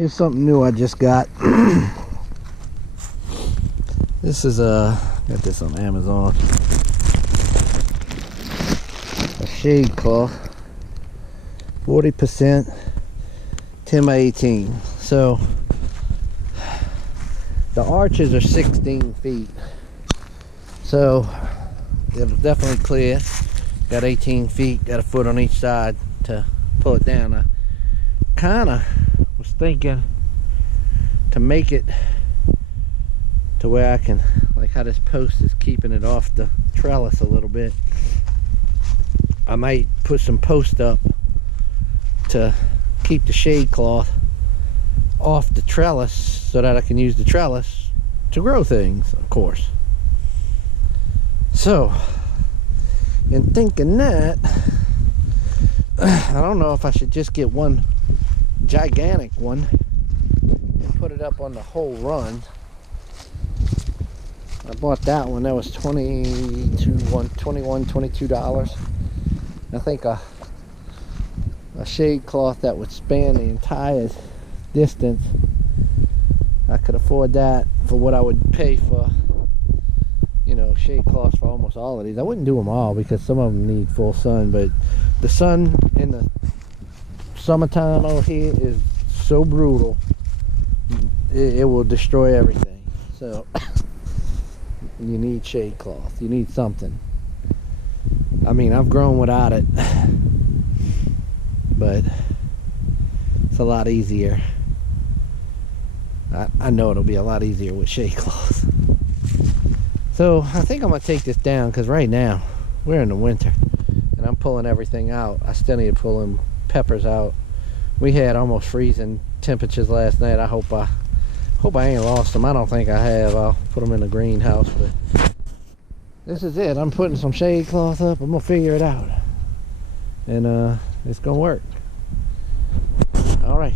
Here's something new I just got. This is got this on Amazon. A shade cloth, 40%, 10 by 18. So the arches are 16 feet. So it'll definitely clear. Got 18 feet, got a foot on each side to pull it down. I kinda was thinking to make it to where I can, like how this post is keeping it off the trellis a little bit, I might put some post up to keep the shade cloth off the trellis so that I can use the trellis to grow things, of course. So in thinking that, I don't know if I should just get one gigantic one and put it up on the whole run. I bought that one. That was $22. I think a shade cloth that would span the entire distance, I could afford that for what I would pay for, you know, shade cloths for almost all of these. I wouldn't do them all because some of them need full sun, but the sun in the summertime out here is so brutal, it will destroy everything. So you need shade cloth, you need something. I mean, I've grown without it, but it's a lot easier. I know it'll be a lot easier with shade cloth. So I think I'm gonna take this down because right now we're in the winter and I'm pulling everything out. I still need to pull them peppers out. We had almost freezing temperatures last night. I hope I ain't lost them. I don't think I have. I'll put them in the greenhouse, but this is it. I'm putting some shade cloth up. I'm gonna figure it out, and it's gonna work. All right.